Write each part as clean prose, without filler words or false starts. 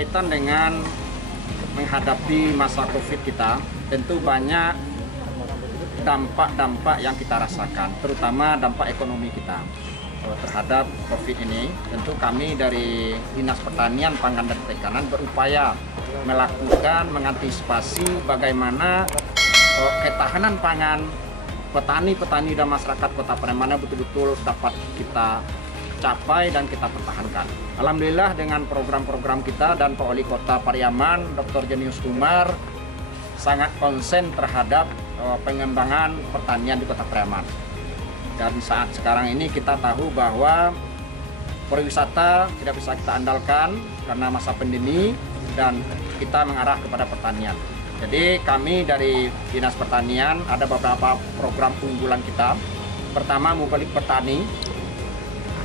berkaitan dengan menghadapi masa COVID kita, tentu banyak dampak-dampak yang kita rasakan, terutama dampak ekonomi kita terhadap COVID ini. Tentu kami dari Dinas Pertanian, Pangan dan Perikanan berupaya melakukan mengantisipasi bagaimana ketahanan pangan petani-petani dan masyarakat Kota Pariaman betul-betul dapat kita capai dan kita pertahankan. Alhamdulillah dengan program-program kita dan Pak Wali Kota Pariaman, Dr. Jenius Umar, sangat konsen terhadap pengembangan pertanian di Kota Pariaman. Dan saat sekarang ini kita tahu bahwa pariwisata tidak bisa kita andalkan karena masa pandemi dan kita mengarah kepada pertanian. Jadi kami dari Dinas Pertanian ada beberapa program unggulan kita. Pertama, Mubalik Petani,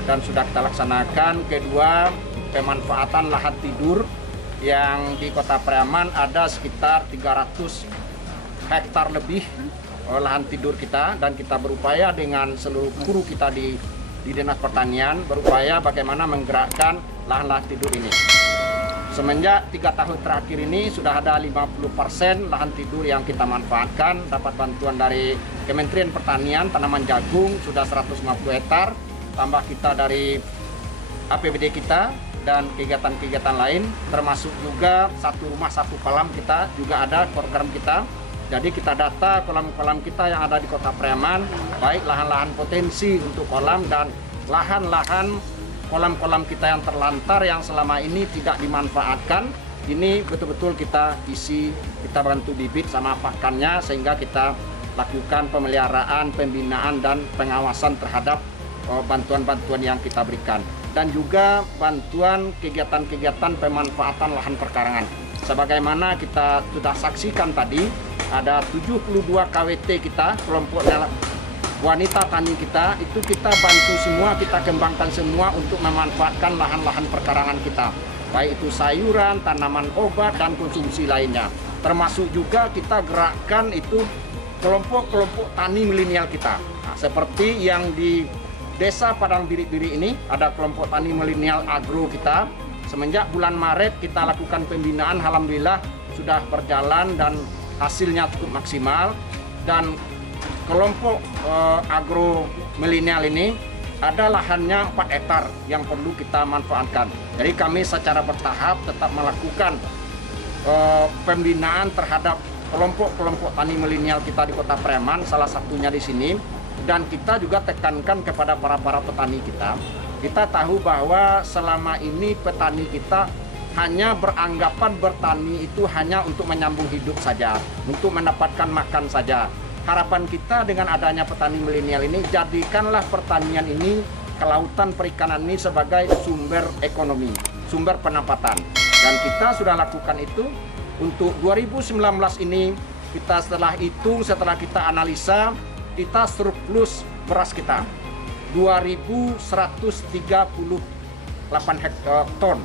dan sudah kita laksanakan. Kedua, pemanfaatan lahan tidur yang di Kota Pariaman ada sekitar 300 hektar lebih lahan tidur kita, dan kita berupaya dengan seluruh kru kita di Dinas Pertanian berupaya bagaimana menggerakkan lahan-lahan tidur ini. Semenjak 3 tahun terakhir ini sudah ada 50% lahan tidur yang kita manfaatkan, dapat bantuan dari Kementerian Pertanian, tanaman jagung sudah 150 hektar, tambah kita dari APBD kita dan kegiatan-kegiatan lain, termasuk juga satu rumah satu kolam kita juga ada program kita. Jadi kita data kolam-kolam kita yang ada di Kota Pariaman, baik lahan-lahan potensi untuk kolam dan lahan-lahan kolam-kolam kita yang terlantar yang selama ini tidak dimanfaatkan. Ini betul-betul kita isi, kita bantu bibit sama pakannya sehingga kita lakukan pemeliharaan, pembinaan dan pengawasan terhadap bantuan-bantuan yang kita berikan. Dan juga bantuan kegiatan-kegiatan pemanfaatan lahan perkarangan. Sebagaimana kita sudah saksikan tadi, ada 72 KWT kita, kelompok wanita tani kita, itu kita bantu semua, kita kembangkan semua untuk memanfaatkan lahan-lahan perkarangan kita. Baik itu sayuran, tanaman obat, dan konsumsi lainnya. Termasuk juga kita gerakkan itu kelompok-kelompok tani milenial kita. Nah, seperti yang di Desa Padang Biri-Biri ini, ada kelompok tani milenial agro kita. Semenjak bulan Maret kita lakukan pembinaan, alhamdulillah sudah berjalan dan hasilnya cukup maksimal. Dan kelompok agro milenial ini ada lahannya 4 hektar yang perlu kita manfaatkan. Jadi kami secara bertahap tetap melakukan pembinaan terhadap kelompok-kelompok tani milenial kita di Kota Pariaman, salah satunya di sini. Dan kita juga tekankan kepada para petani kita. Kita tahu bahwa selama ini petani kita hanya beranggapan bertani itu hanya untuk menyambung hidup saja, untuk mendapatkan makan saja. Harapan kita dengan adanya petani milenial ini, jadikanlah pertanian ini, kelautan perikanan ini sebagai sumber ekonomi, sumber pendapatan. Dan kita sudah lakukan itu untuk 2019 ini. Kita setelah kita analisa, kita surplus beras kita 2.138 ton.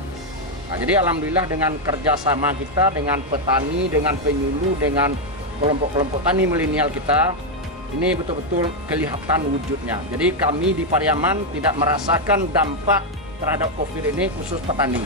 Nah, jadi alhamdulillah dengan kerjasama kita dengan petani, dengan penyuluh, dengan kelompok-kelompok tani milenial kita, ini betul-betul kelihatan wujudnya. Jadi kami di Pariaman tidak merasakan dampak terhadap COVID ini khusus petani.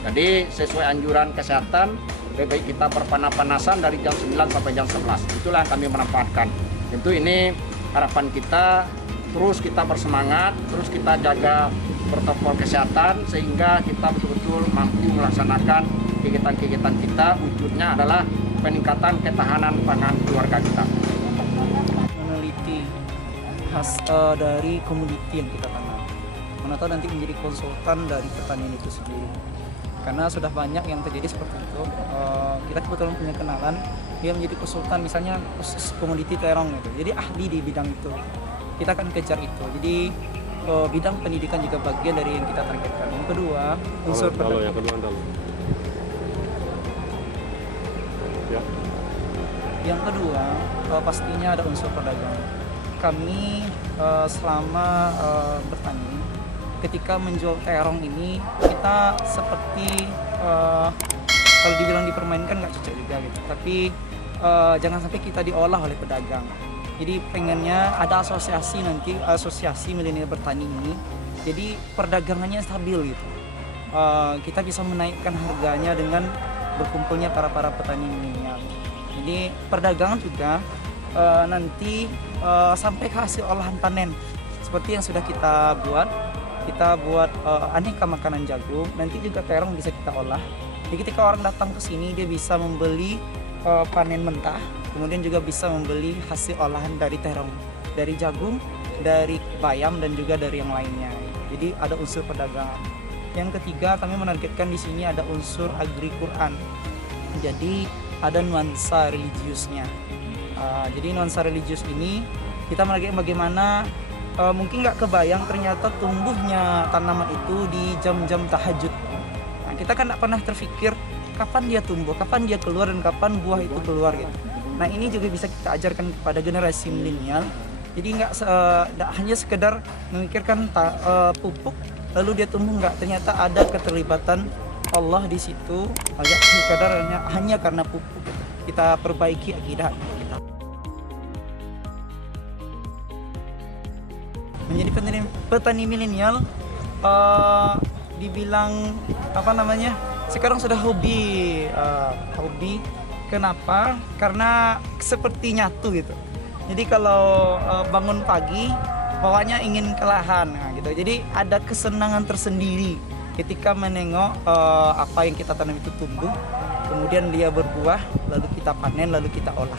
Jadi sesuai anjuran kesehatan, lebih baik kita berpanas-panasan dari jam 9 sampai jam 11. Itulah yang kami manfaatkan. Tentu ini harapan kita, terus kita bersemangat, terus kita jaga protokol kesehatan sehingga kita betul-betul mampu melaksanakan kegiatan-kegiatan kita. Wujudnya adalah peningkatan ketahanan pangan keluarga kita. Meneliti dari komoditi yang kita tanam, atau nanti menjadi konsultan dari pertanian itu sendiri. Karena sudah banyak yang terjadi seperti itu. Kita kebetulan punya kenalan, dia menjadi konsultan misalnya khusus komoditi terong gitu. Jadi ahli di bidang itu. Kita akan kejar itu. Jadi bidang pendidikan juga bagian dari yang kita targetkan. Yang kedua, unsur perdagangan. Ya. Yang kedua, pastinya ada unsur perdagangan. Kami selama bertani, ketika menjual terong ini, kita seperti kalau dibilang dipermainkan nggak cocok juga gitu. Tapi jangan sampai kita diolah oleh pedagang. Jadi pengennya ada asosiasi nanti, asosiasi milenial bertani ini. Jadi perdagangannya stabil gitu. kita bisa menaikkan harganya dengan berkumpulnya para petani milenial. Jadi perdagangan juga nanti sampai ke hasil olahan panen seperti yang sudah kita buat aneka makanan jagung, nanti juga terong bisa kita olah. Jadi ketika orang datang ke sini dia bisa membeli panen mentah, kemudian juga bisa membeli hasil olahan dari terong, dari jagung, dari bayam dan juga dari yang lainnya. Jadi ada unsur perdagangan. Yang ketiga, kami menargetkan di sini ada unsur agri-Quran. Jadi ada nuansa religiusnya. Jadi nuansa religius ini kita menargetkan bagaimana mungkin nggak kebayang ternyata tumbuhnya tanaman itu di jam-jam tahajud. Nah, kita kan nggak pernah terfikir kapan dia tumbuh, kapan dia keluar, dan kapan buah itu keluar gitu. Nah ini juga bisa kita ajarkan kepada generasi milenial. Jadi nggak hanya sekedar memikirkan pupuk lalu dia tumbuh, nggak, ternyata ada keterlibatan Allah di situ. Sekedar hanya karena pupuk kita perbaiki akidah kita. Menjadi petani milenial dibilang sekarang sudah hobi. Kenapa? Karena seperti nyatu gitu. Jadi kalau bangun pagi pokoknya ingin ke lahan, gitu. Jadi ada kesenangan tersendiri ketika menengok apa yang kita tanam itu tumbuh, kemudian dia berbuah, lalu kita panen, lalu kita olah.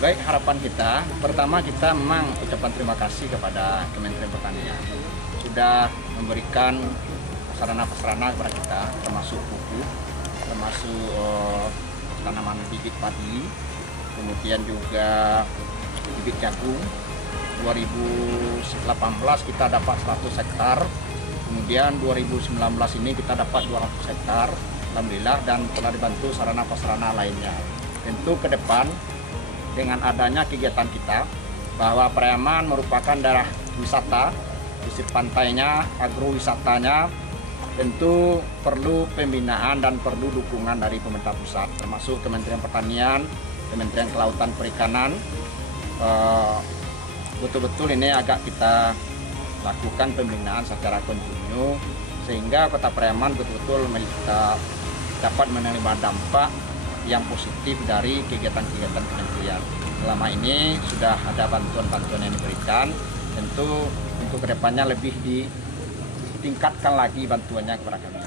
Baik, harapan kita pertama, kita memang ucapan terima kasih kepada Kementerian Pertanian sudah memberikan sarana-prasarana kepada kita, termasuk pupuk, termasuk tanaman bibit padi, kemudian juga bibit jagung. 2018 kita dapat 100 hektar, kemudian 2019 ini kita dapat 200 hektar, alhamdulillah, dan telah dibantu sarana-prasarana lainnya. Tentu ke depan dengan adanya kegiatan kita, bahwa Pariaman merupakan daerah wisata, pesisir pantainya, agrowisatanya, tentu perlu pembinaan dan perlu dukungan dari pemerintah pusat, termasuk Kementerian Pertanian, Kementerian Kelautan Perikanan. Betul-betul ini agak kita lakukan pembinaan secara kontinu, sehingga Kota Pariaman betul-betul dapat menerima dampak yang positif dari kegiatan-kegiatan kementerian. Selama ini sudah ada bantuan-bantuan yang diberikan, tentu untuk kedepannya lebih ditingkatkan lagi bantuannya kepada kami.